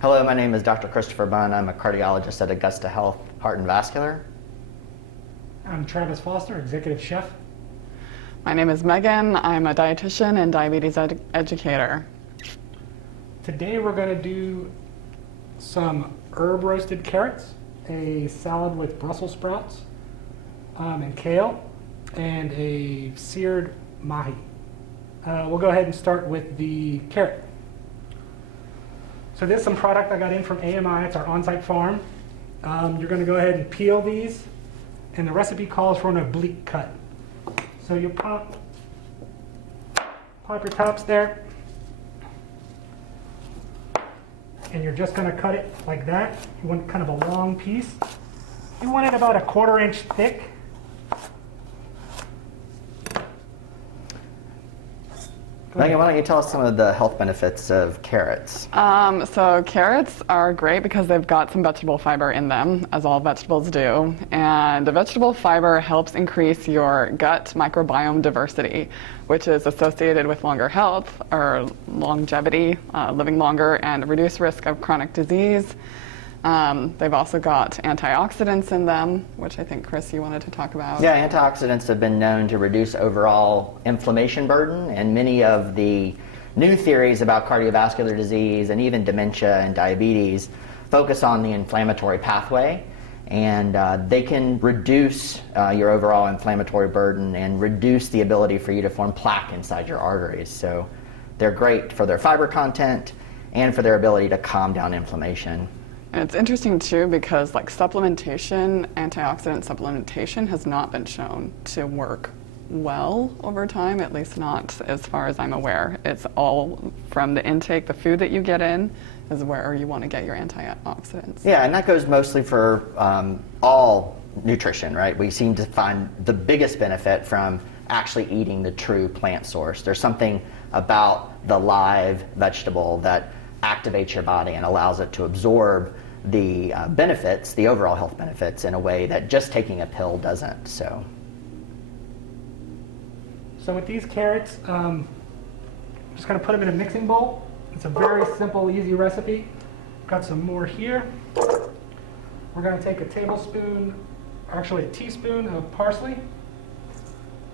Hello, my name is Dr. Christopher Bunn. I'm a cardiologist at Augusta Health Heart and Vascular. I'm Travis Foster, Executive Chef. My name is Megan. I'm a dietitian and diabetes educator. Today we're going to do some herb roasted carrots, a salad with Brussels sprouts and kale, and a seared mahi. We'll go ahead and start with the carrot. So this is some product I got in from AMI. It's our on-site farm. You're going to go ahead and peel these, and the recipe calls for an oblique cut. So you pop your tops there, and you're just going to cut it like that. You want kind of a long piece. You want it about a 1/4 inch thick. Megan, why don't you tell us some of the health benefits of carrots? So carrots are great because they've got some vegetable fiber in them, as all vegetables do. And the vegetable fiber helps increase your gut microbiome diversity, which is associated with longer health or longevity, living longer, and reduced risk of chronic disease. They've also got antioxidants in them, which I think, Chris, you wanted to talk about. Yeah, antioxidants have been known to reduce overall inflammation burden, and many of the new theories about cardiovascular disease and even dementia and diabetes focus on the inflammatory pathway, and they can reduce your overall inflammatory burden and reduce the ability for you to form plaque inside your arteries. So they're great for their fiber content and for their ability to calm down inflammation. And it's interesting too because supplementation, antioxidant supplementation has not been shown to work well over time, at least not as far as I'm aware. It's all from the intake, the food that you get in is where you want to get your antioxidants. Yeah, and that goes mostly for all nutrition, right? We seem to find the biggest benefit from actually eating the true plant source. There's something about the live vegetable that activates your body and allows it to absorb the benefits, the overall health benefits, in a way that just taking a pill doesn't. So with these carrots, just going to put them in a mixing bowl. It's a very simple, easy recipe. Got some more here. We're going to take a tablespoon, actually a teaspoon of parsley,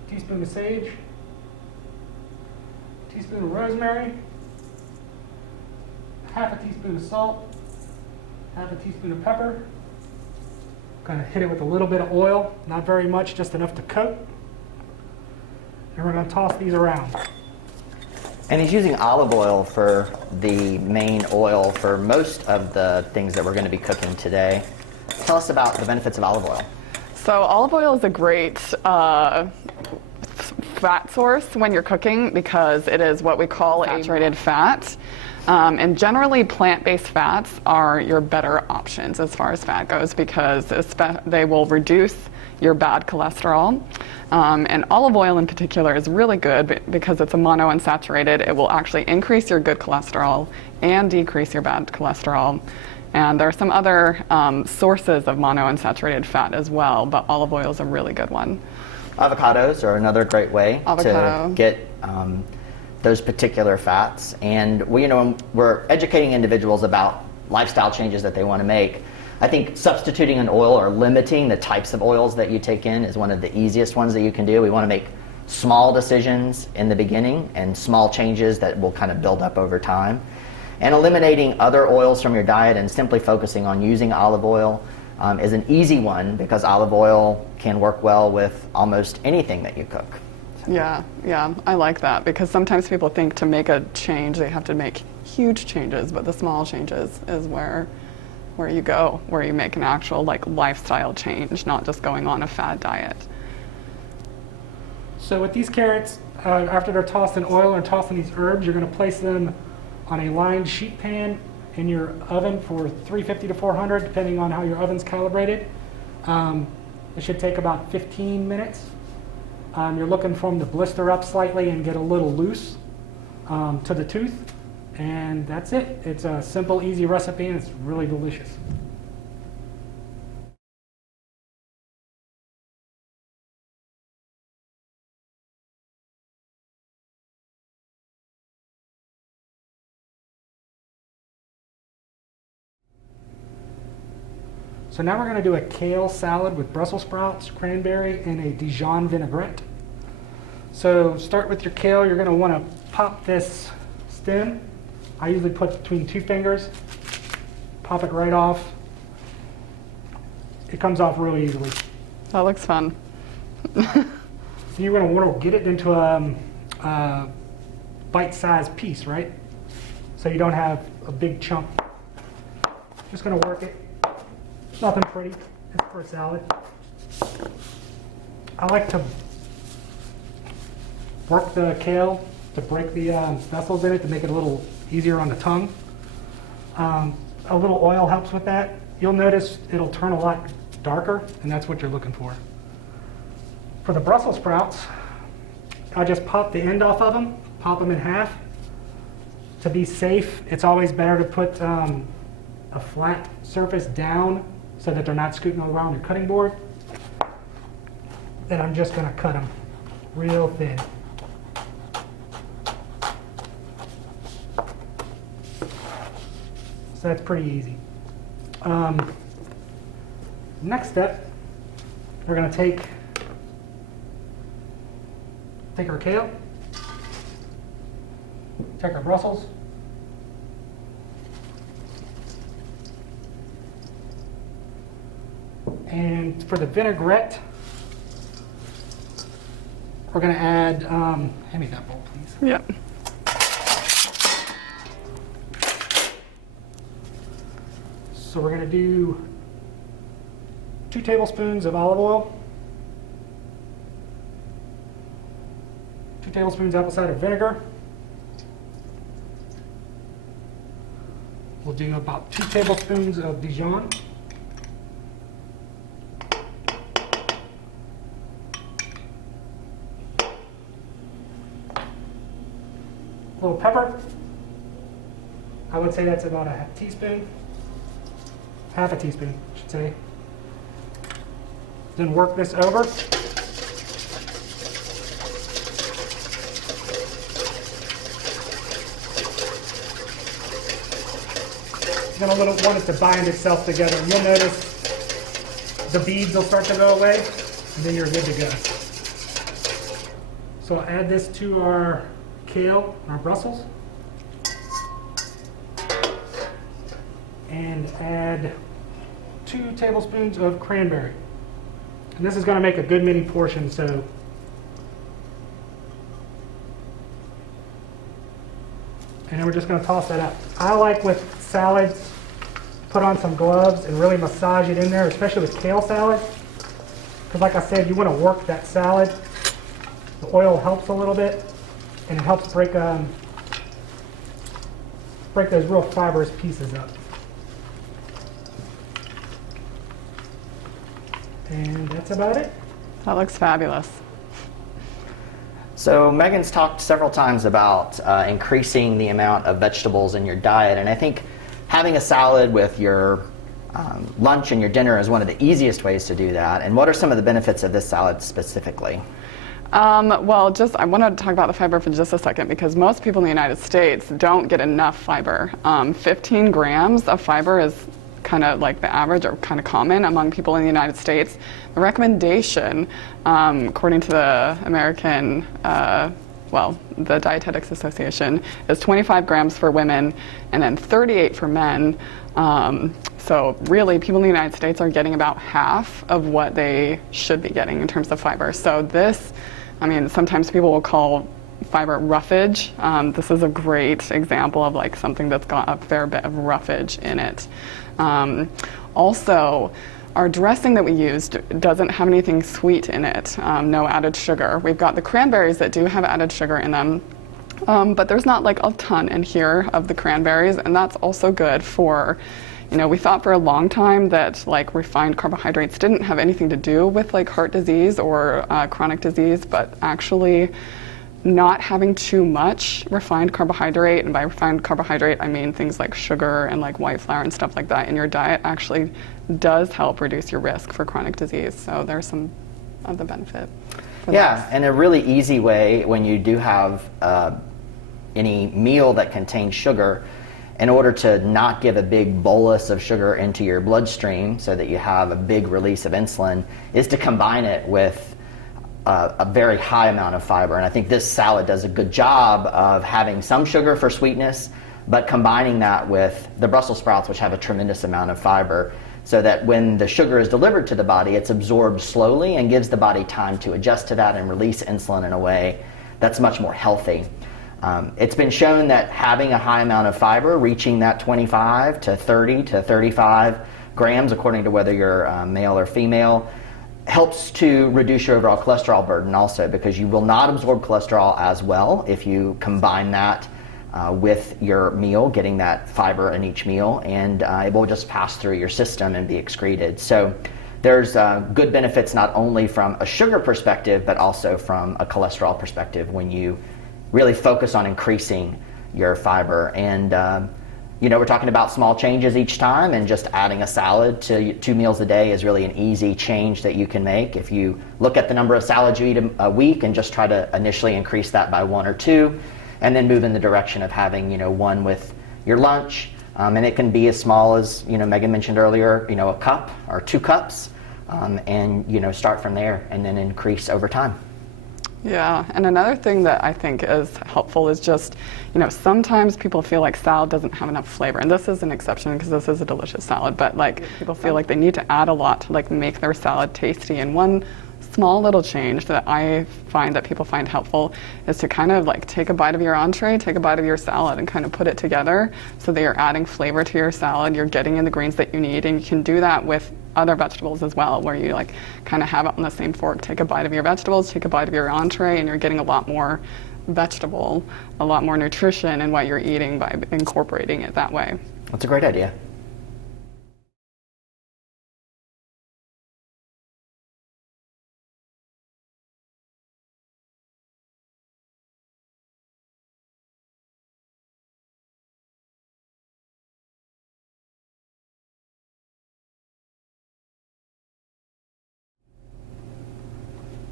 a teaspoon of sage, a teaspoon of rosemary, half a teaspoon of salt, half a teaspoon of pepper. Kind of hit it with a little bit of oil, not very much, just enough to coat. And we're going to toss these around. And he's using olive oil for the main oil for most of the things that we're going to be cooking today. Tell us about the benefits of olive oil. So olive oil is a great fat source when you're cooking because it is what we call saturated fat. And generally plant-based fats are your better options as far as fat goes because they will reduce your bad cholesterol. And olive oil in particular is really good because it's a monounsaturated. It will actually increase your good cholesterol and decrease your bad cholesterol. And there are some other sources of monounsaturated fat as well, but olive oil is a really good one. Avocados are another great way to get those particular fats, and we're educating individuals about lifestyle changes that they want to make. I think substituting an oil or limiting the types of oils that you take in is one of the easiest ones that you can do. We want to make small decisions in the beginning and small changes that will kind of build up over time. And eliminating other oils from your diet and simply focusing on using olive oil is an easy one because olive oil can work well with almost anything that you cook. Yeah, I like that because sometimes people think to make a change they have to make huge changes, but the small changes is where you go, where you make an actual lifestyle change, not just going on a fad diet. So with these carrots, after they're tossed in oil and tossed in these herbs, you're going to place them on a lined sheet pan in your oven for 350 to 400, depending on how your oven's calibrated. It should take about 15 minutes. You're looking for them to blister up slightly and get a little loose to the tooth. And that's it. It's a simple, easy recipe, and it's really delicious. So now we're going to do a kale salad with Brussels sprouts, cranberry, and a Dijon vinaigrette. So start with your kale. You're going to want to pop this stem. I usually put between 2 fingers. Pop it right off. It comes off really easily. That looks fun. So you're going to want to get it into a bite-sized piece, right? So you don't have a big chunk. Just going to work it. Nothing pretty. It's for a salad. I like to work the kale to break the vessels in it to make it a little easier on the tongue. A little oil helps with that. You'll notice it'll turn a lot darker, and that's what you're looking for. For the Brussels sprouts, I just pop the end off of them, pop them in half. To be safe, it's always better to put a flat surface down so that they're not scooting around your cutting board. Then I'm just going to cut them real thin. So that's pretty easy. Next step, we're going to take our kale, take our Brussels, and for the vinaigrette, we're going to add, hand me that bowl, please. Yep. So we're going to do 2 tablespoons of olive oil, 2 tablespoons apple cider vinegar. We'll do about 2 tablespoons of Dijon. A little pepper. I would say that's about a teaspoon. Half a teaspoon, I should say. Then work this over. You're going to want it to bind itself together. You'll notice the beads will start to go away, and then you're good to go. So I'll add this to our kale, our Brussels, and add 2 tablespoons of cranberry. And this is going to make a good mini portion, so and then we're just going to toss that up. I like with salads, put on some gloves and really massage it in there, especially with kale salad. Because like I said, you want to work that salad. The oil helps a little bit, and it helps break those real fibrous pieces up. And that's about it. That looks fabulous. So Megan's talked several times about increasing the amount of vegetables in your diet, and I think having a salad with your lunch and your dinner is one of the easiest ways to do that. And what are some of the benefits of this salad specifically? Well, I wanted to talk about the fiber for just a second, because most people in the United States don't get enough fiber. 15 grams of fiber is kind of like the average, or kind of common among people in the United States. The recommendation, according to the American, the Dietetics Association, is 25 grams for women and then 38 for men. So really, people in the United States are getting about half of what they should be getting in terms of fiber. So this, sometimes people will call fiber roughage. This is a great example of like something that's got a fair bit of roughage in it. Also, our dressing that we used doesn't have anything sweet in it, no added sugar. We've got the cranberries that do have added sugar in them, but there's not like a ton in here of the cranberries, and that's also good for, we thought for a long time that like refined carbohydrates didn't have anything to do with like heart disease or chronic disease, but actually not having too much refined carbohydrate, and by refined carbohydrate I mean things like sugar and like white flour and stuff like that in your diet, actually does help reduce your risk for chronic disease. So there's some of the benefit. Yeah, and a really easy way when you do have any meal that contains sugar in order to not give a big bolus of sugar into your bloodstream so that you have a big release of insulin, is to combine it with a very high amount of fiber. And I think this salad does a good job of having some sugar for sweetness, but combining that with the Brussels sprouts, which have a tremendous amount of fiber, so that when the sugar is delivered to the body, it's absorbed slowly and gives the body time to adjust to that and release insulin in a way that's much more healthy. It's been shown that having a high amount of fiber, reaching that 25 to 30 to 35 grams, according to whether you're male or female, helps to reduce your overall cholesterol burden also, because you will not absorb cholesterol as well if you combine that with your meal, getting that fiber in each meal, and it will just pass through your system and be excreted. So there's good benefits not only from a sugar perspective, but also from a cholesterol perspective when you really focus on increasing your fiber. And we're talking about small changes each time, and just adding a salad to 2 meals a day is really an easy change that you can make. If you look at the number of salads you eat a week and just try to initially increase that by 1 or 2, and then move in the direction of having, one with your lunch, and it can be as small as, Megan mentioned earlier, a cup or 2 cups, and start from there and then increase over time. Yeah, and another thing that I think is helpful is just, sometimes people feel like salad doesn't have enough flavor, and this is an exception because this is a delicious salad, but people feel like they need to add a lot to make their salad tasty. And one small little change that I find that people find helpful is to kind of take a bite of your entree, take a bite of your salad, and kind of put it together so that you're adding flavor to your salad, you're getting in the greens that you need, and you can do that with other vegetables as well, where you kind of have it on the same fork. Take a bite of your vegetables, take a bite of your entree, and you're getting a lot more vegetable, a lot more nutrition in what you're eating by incorporating it that way. That's a great idea.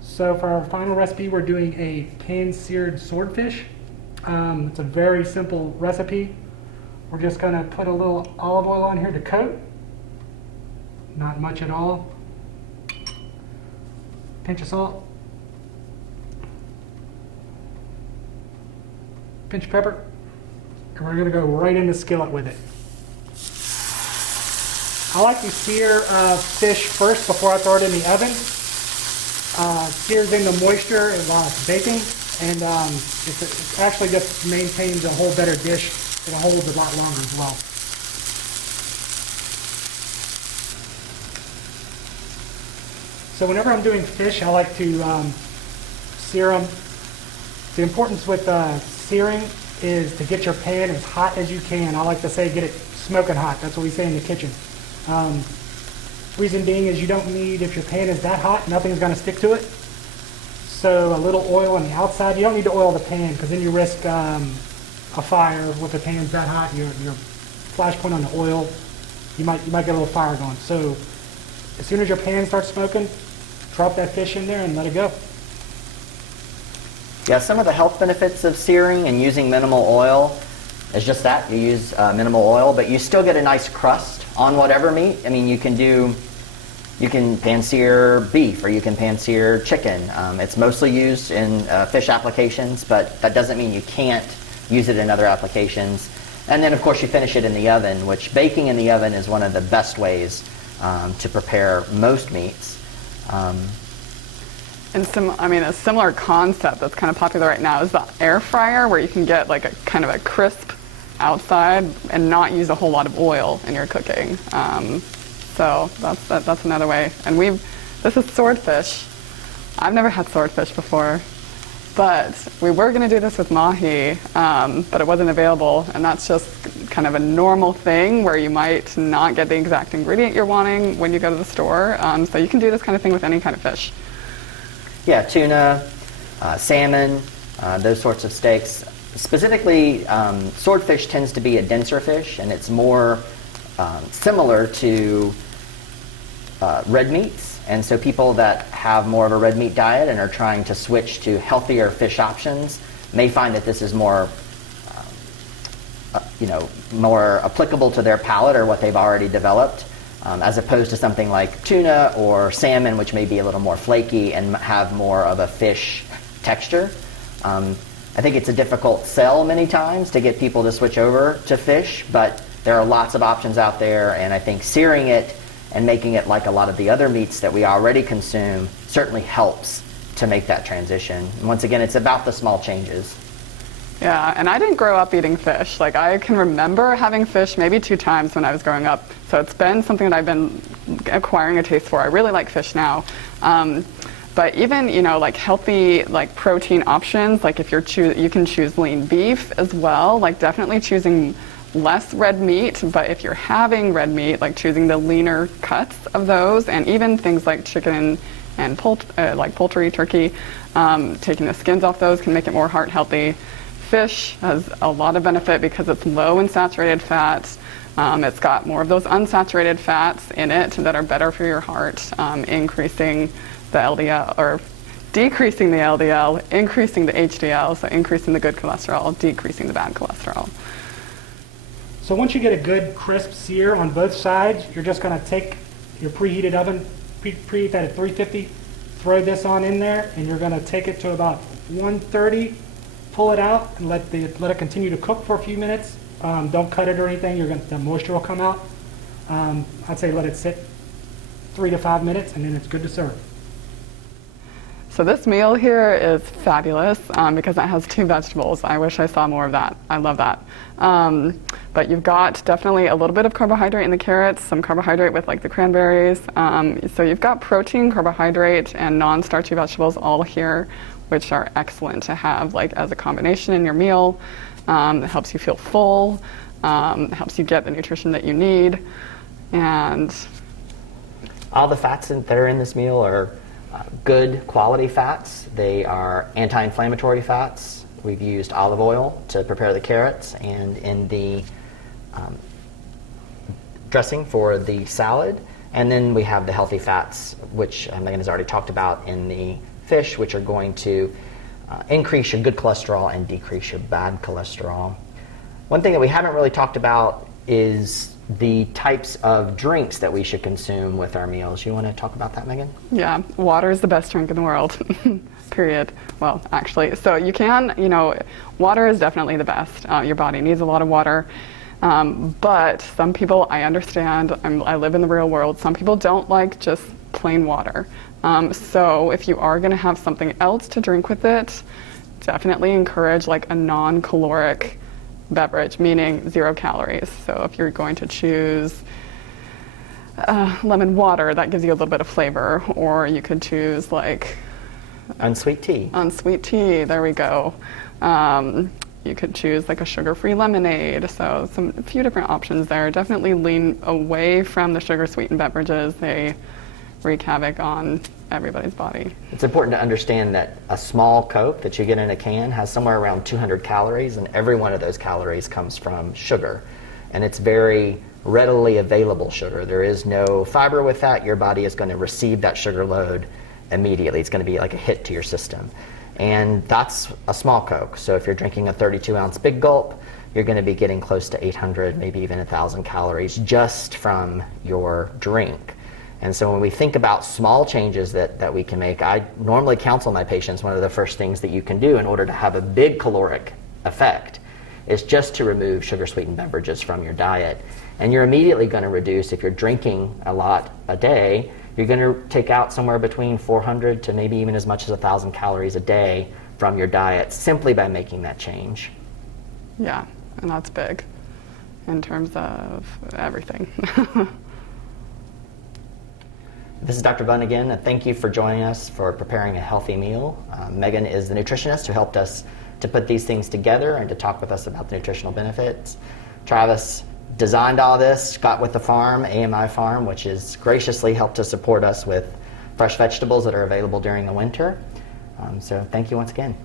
So for our final recipe, we're doing a pan-seared swordfish. It's a very simple recipe. We're just going to put a little olive oil on here to coat. Not much at all. Pinch of salt. Pinch of pepper. And we're going to go right in the skillet with it. I like to sear fish first before I throw it in the oven. Sears in the moisture while it's baking, and it actually just maintains a whole better dish. It'll hold a lot longer as well. So whenever I'm doing fish, I like to sear them. The importance with searing is to get your pan as hot as you can. I like to say get it smoking hot. That's what we say in the kitchen. Reason being is you don't need, if your pan is that hot, nothing's going to stick to it. So a little oil on the outside. You don't need to oil the pan because then you risk a fire with the pan's that hot. Your flash point on the oil, you might get a little fire going. So as soon as your pan starts smoking, drop that fish in there and let it go. Yeah, some of the health benefits of searing and using minimal oil is just that. You use minimal oil, but you still get a nice crust on whatever meat. I mean, you can pan-sear beef, or you can pan-sear chicken. It's mostly used in fish applications, but that doesn't mean you can't use it in other applications. And then, of course, you finish it in the oven, which baking in the oven is one of the best ways to prepare most meats. And a similar concept that's kind of popular right now is the air fryer, where you can get a kind of a crisp outside and not use a whole lot of oil in your cooking. So that's another way. And this is swordfish. I've never had swordfish before, but we were going to do this with mahi, but it wasn't available, and that's just kind of a normal thing where you might not get the exact ingredient you're wanting when you go to the store. So you can do this kind of thing with any kind of fish. Yeah, tuna, salmon, those sorts of steaks. Specifically, swordfish tends to be a denser fish, and it's more similar to red meats. And so people that have more of a red meat diet and are trying to switch to healthier fish options may find that this is more more applicable to their palate or what they've already developed, as opposed to something like tuna or salmon, which may be a little more flaky and have more of a fish texture. I think it's a difficult sell many times to get people to switch over to fish, but there are lots of options out there, and I think searing it and making it like a lot of the other meats that we already consume certainly helps to make that transition. And once again, it's about the small changes. Yeah, and I didn't grow up eating fish. Like, I can remember having fish maybe 2 times when I was growing up. So it's been something that I've been acquiring a taste for. I really like fish now. But even, like healthy, like protein options, like if you can choose lean beef as well, like definitely choosing less red meat, but if you're having red meat, like choosing the leaner cuts of those, and even things like chicken and poultry, turkey, taking the skins off those can make it more heart healthy. Fish has a lot of benefit because it's low in saturated fats. It's got more of those unsaturated fats in it that are better for your heart, increasing the LDL, or decreasing the LDL, increasing the HDL, so increasing the good cholesterol, decreasing the bad cholesterol. So once you get a good crisp sear on both sides, you're just going to take your preheated oven, preheat that at 350, throw this on in there, and you're going to take it to about 130, pull it out, and let it continue to cook for a few minutes. Don't cut it or anything. The moisture will come out. I'd say let it sit 3 to 5 minutes, and then it's good to serve. So this meal here is fabulous because it has 2 vegetables. I wish I saw more of that. I love that. But you've got definitely a little bit of carbohydrate in the carrots, some carbohydrate with like the cranberries. So you've got protein, carbohydrate, and non-starchy vegetables all here, which are excellent to have like as a combination in your meal. It helps you feel full, helps you get the nutrition that you need. And all the fats that are in this meal are good quality fats. They are anti-inflammatory fats. We've used olive oil to prepare the carrots, and in the dressing for the salad. And then we have the healthy fats, which Megan has already talked about in the fish, which are going to increase your good cholesterol and decrease your bad cholesterol. One thing that we haven't really talked about is the types of drinks that we should consume with our meals. You want to talk about that, Megan? Yeah, water is the best drink in the world, period. Well, actually, so you can, water is definitely the best. Your body needs a lot of water. But some people, I understand, I live in the real world, some people don't like just plain water. So if you are going to have something else to drink with it, definitely encourage like a non-caloric beverage, meaning 0 calories. So if you're going to choose lemon water, that gives you a little bit of flavor, or you could choose like unsweet tea. Unsweet tea, there we go. You could choose like a sugar-free lemonade. So a few different options there. Definitely lean away from the sugar-sweetened beverages. They wreak havoc on everybody's body. It's important to understand that a small Coke that you get in a can has somewhere around 200 calories, and every one of those calories comes from sugar. And it's very readily available sugar. There is no fiber with that. Your body is going to receive that sugar load immediately. It's going to be like a hit to your system. And that's a small Coke. So if you're drinking a 32-ounce Big Gulp, you're going to be getting close to 800, maybe even 1,000 calories just from your drink. And so when we think about small changes that we can make, I normally counsel my patients one of the first things that you can do in order to have a big caloric effect is just to remove sugar-sweetened beverages from your diet. And you're immediately going to reduce, if you're drinking a lot a day, you're going to take out somewhere between 400 to maybe even as much as 1,000 calories a day from your diet simply by making that change. Yeah, and that's big in terms of everything. This is Dr. Bunn again, and thank you for joining us for preparing a healthy meal. Megan is the nutritionist who helped us to put these things together and to talk with us about the nutritional benefits. Travis designed all this, got with the farm, AMI Farm, which has graciously helped to support us with fresh vegetables that are available during the winter. So thank you once again.